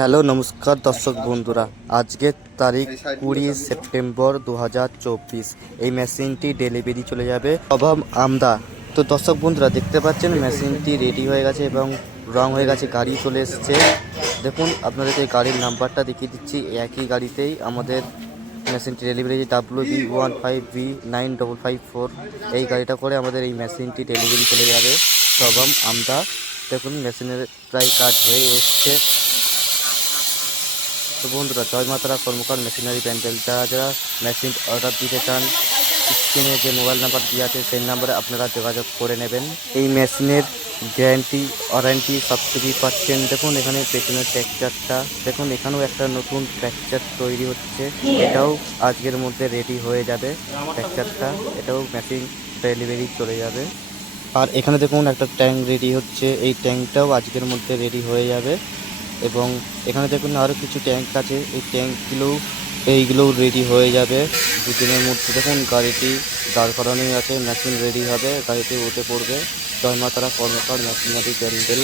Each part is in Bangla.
হ্যালো নমস্কার দর্শক বন্ধুরা, আজকের তারিখ 20 সেপ্টেম্বর 2024। এই মেশিনটি ডেলিভারি চলে যাবে অভাব আমদা। তো দর্শক বন্ধুরা দেখতে পাচ্ছেন মেশিনটি রেডি হয়ে গেছে এবং রং হয়ে গেছে, গাড়ি চলে এসছে। দেখুন আপনাদেরকে গাড়ির নাম্বারটা দেখিয়ে দিচ্ছি। একই গাড়িতেই আমাদের মেশিনটি ডেলিভারি WB15V9554। এই গাড়িটা করে আমাদের এই মেশিনটি ডেলিভারি চলে যাবে সবম আমদা। দেখুন মেশিনের প্রায় কাজ হয়ে এসছে। তো বন্ধুরা, জয় মাতারা কর্মকার মেশিনারি প্যান্ডেল, যারা যারা মেশিন অর্ডার দিতে চান স্ক্রিনে যে মোবাইল নাম্বার দেওয়া আছে সেই নাম্বারে আপনারা যোগাযোগ করে নেবেন। এই মেশিনের গ্যারান্টি ওয়ারেন্টি সব কিছুই পাচ্ছেন। দেখুন এখানে পেছনের ট্র্যাকচারটা দেখুন, এখানেও একটা নতুন ট্র্যাকচার তৈরি হচ্ছে, এটাও আজকের মধ্যে রেডি হয়ে যাবে ট্র্যাকচারটা, এটাও মেশিন ডেলিভারি চলে যাবে। আর এখানে দেখুন একটা ট্যাঙ্ক রেডি হচ্ছে, এই ট্যাঙ্কটাও আজকের মধ্যে রেডি হয়ে যাবে। এবং এখানে দেখুন আরও কিছু ট্যাঙ্ক আছে, এই এইগুলোও রেডি হয়ে যাবে দুদিনের মধ্যে। দেখুন গাড়িটি দাঁড় করানোই আছে, মেশিন রেডি হবে, গাড়িটি উঠে পড়বে। জয় মাতারা কর্মকার মেশিনারি প্যান্ডেল।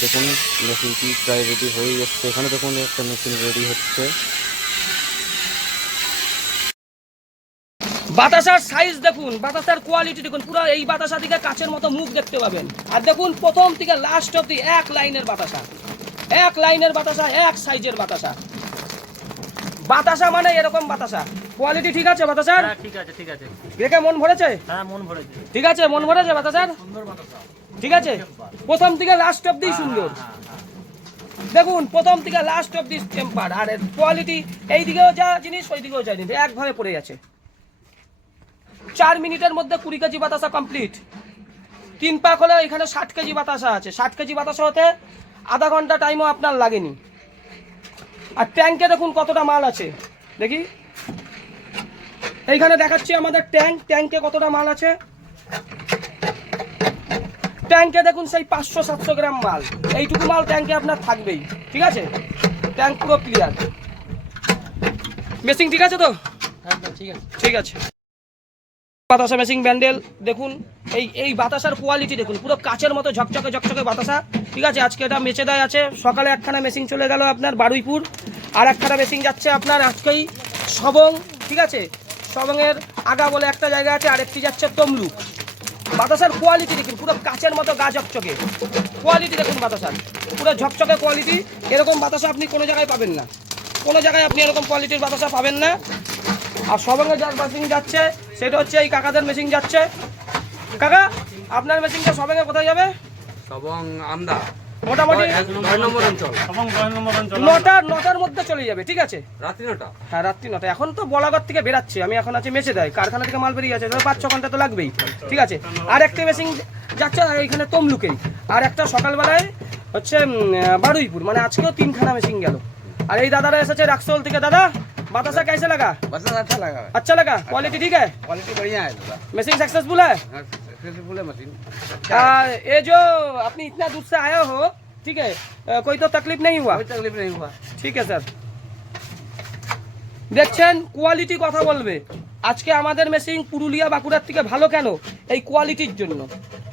দেখুন মেশিনটি প্রায় রেডি হয়ে যাচ্ছে। এখানে দেখুন একটা মেশিন রেডি হচ্ছে। বাতাসার সাইজ দেখুন, বাতাসার কোয়ালিটি দেখুন, পুরো এই বাতাসা থেকে কাচের মতো মুখ দেখতে পাবেন। আর দেখুন প্রথম থেকে লাস্ট অব্দি এক লাইনের বাতাসা, এক লাইনের বাতাসা, এক সাইজের বাতাসা। বাতাসা মানে এরকম বাতাসা। কোয়ালিটি ঠিক আছে বাতাসার? ঠিক আছে ঠিক আছে। দেখে মন ভরেছে? হ্যাঁ মন ভরেছে। ঠিক আছে, মন ভরেছে বাতাসার? সুন্দর বাতাসা। ঠিক আছে, প্রথম থেকে লাস্ট অব্দি সুন্দর। দেখুন প্রথম থেকে লাস্ট অব্দি টেম্পার। আর কোয়ালিটি এই দিকেও যা জিনিস ওই দিকেও যা জিনিস একভাবে পড়ে আছে। 4 মিনিটের মধ্যে 20 কেজি বাতাসা কমপ্লিট। 3 পাক হলে এখানে 60 কেজি বাতাসা আছে। 60 কেজি বাতাসা হতে আধা ঘন্টা টাইমও আপনার লাগেনি। আর ট্যাঙ্কে দেখুন কতটা মাল আছে, দেখি এইখানে দেখাচ্ছি আমাদের ট্যাঙ্কে কতটা মাল আছে। ট্যাঙ্কে দেখুন সেই 500-700 গ্রাম মাল, এইটুকু মাল ট্যাঙ্কে আপনার থাকবেই। ঠিক আছে, ট্যাঙ্ক পুরো ক্লিয়ার। মেশিন ঠিক আছে তো? ঠিক আছে ঠিক আছে। বাতাসা মেশিন ব্যান্ডেল দেখুন, এই বাতাসার কোয়ালিটি দেখুন, পুরো কাচের মতো ঝকঝকে ঝকঝকে বাতাসা। ঠিক আছে, আজকে এটা মেচে দেয় আছে। সকালে একখানা মেশিন চলে গেল আপনার বারুইপুর, আর একখানা মেশিন যাচ্ছে আপনার আজকেই সবং। ঠিক আছে, সবংয়ের আগা বলে একটা জায়গা আছে, আরেকটি যাচ্ছে তমলুক। বাতাসার কোয়ালিটি দেখুন, পুরো কাচের মতো গা ঝকঝকে কোয়ালিটি দেখুন, বাতাসার পুরো ঝকঝকে কোয়ালিটি। এরকম বাতাসা আপনি কোনো জায়গায় পাবেন না, কোনো জায়গায় আপনি এরকম কোয়ালিটির বাতাসা পাবেন না। আর সবঙ্গে যার মেশিন যাচ্ছে সেটা হচ্ছে এই কাকাদের মেশিন যাচ্ছে। কাকা আপনার মেশিনটা সবঙ্গে কোথায় যাবে? সবং আমদা মোটামুটি 9 নম্বর অঞ্চল। সবং 9 নম্বর অঞ্চল। 9টার মধ্যে চলে যাবে। ঠিক আছে, রাত্রি 9টা। হ্যাঁ রাত্রি 9টা। এখন তো বলাগড় থেকে বেরাচ্ছে, আমি এখন আছি মেচে দেয়, কারখানা থেকে মাল বেরিয়ে আছে, 5-6 ঘন্টা তো লাগবেই। ঠিক আছে, আর একটা মেশিন যাচ্ছে এখানে তমলুকেই, আর একটা সকালবেলায় হচ্ছে বারুইপুর। মানে আজকেও 3খানা মেশিন গেল। আর এই দাদারা এসেছে রাক্সোল থেকে। दादा बातासा कैसे लगा? বাতাসা अच्छा लगा। क्वालिटी ठीक है? क्वालिटी बढ़िया है दादा। मशीन सक्सेसफुल है? सक्सेसफुल है मशीन। ये जो अपनी इतना दूर से आया हो, ठीक है, कोई तो तकलीफ नहीं हुआ? कोई तकलीफ नहीं हुआ। ঠিক আছে স্যার। দেখছেন কোয়ালিটি কথা বলবে। আজকে আমাদের মেশিন পুরুলিয়া বাঁকুড়ার থেকে ভালো কেন? এই কোয়ালিটির জন্য।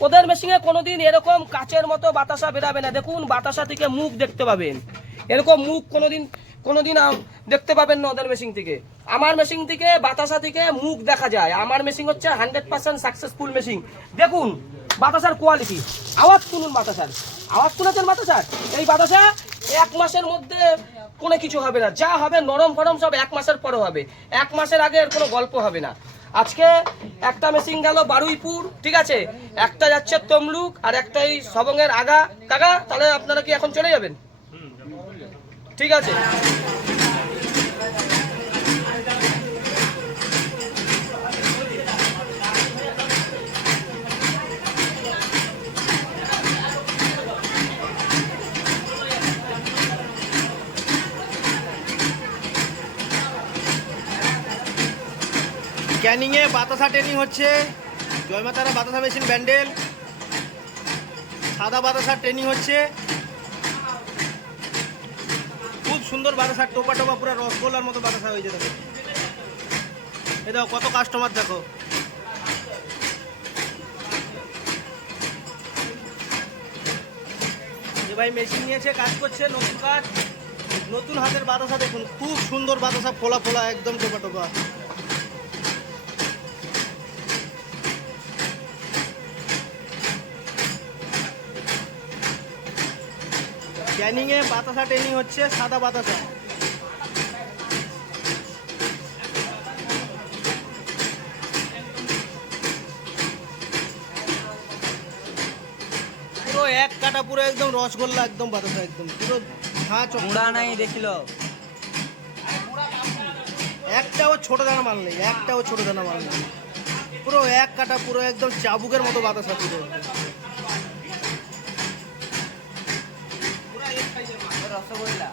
ওদের মেশিনে কোনোদিন এরকম কাচের মতো বাতাসা বেরাবে না। দেখুন বাতাসা থেকে মুখ দেখতে পাবেন, এরকম মুখ কোনোদিন দেখতে পাবেন না ওদের মেশিন থেকে। আমার মেশিন থেকে বাতাসা থেকে মুখ দেখা যায়। আমার মেশিন হচ্ছে 100% সাকসেসফুল মেশিন। দেখুন বাতাসার কোয়ালিটি, আওয়াজ শুনুন বাতাসার, আওয়াজ শুনেছেন বাতাসার? এই বাতাসা 1 মাসের মধ্যে কোনো কিছু হবে না, যা হবে নরম ফরম সব 1 মাসের পরে হবে। 1 মাসের আগে এর কোনো গল্প হবে না। আজকে একটা মেশিন গেল বারুইপুর, ঠিক আছে, একটা যাচ্ছে তমলুক, আর একটাই সবংয়ের আগা। কাকা তাহলে আপনারা কি এখন চলে যাবেন? ঠিক আছে। ক্যানিংয়ে বাতাসা ট্রেনিং হচ্ছে। জয়মাতারা বাতাসা মেশিন ব্যান্ডেল, সাদা বাতাসার ট্রেনিং হচ্ছে। খুব সুন্দর বাতাসা, টোপা টোপা পুরো রসগোল্লার মতো বাতাসা হয়েছে। দেখো এই দেখো কত কাস্টমার, দেখো যে ভাই মেশিন নিয়েছে, কাজ করছে, নতুন কাজ। নতুন হাতের বাতাসা দেখুন, খুব সুন্দর বাতাসা, ফোলা ফোলা একদম টোপা টোপা। ক্যানিংয়ে বাতাসা ট্রেনিং হচ্ছে, সাদা বাতাসা। পুরো এক কাটা, পুরো একদম রসগোল্লা, একদম বাতাসা, একদম পুরো ঝাঁ চকড়া নাই দেখিল। একটাও ছোট দানা মাল নেই, একটাও ছোট দানা মাল নেই, পুরো এক কাটা, পুরো একদম চাবুকের মতো বাতাসা পুরো। রসগোল্লা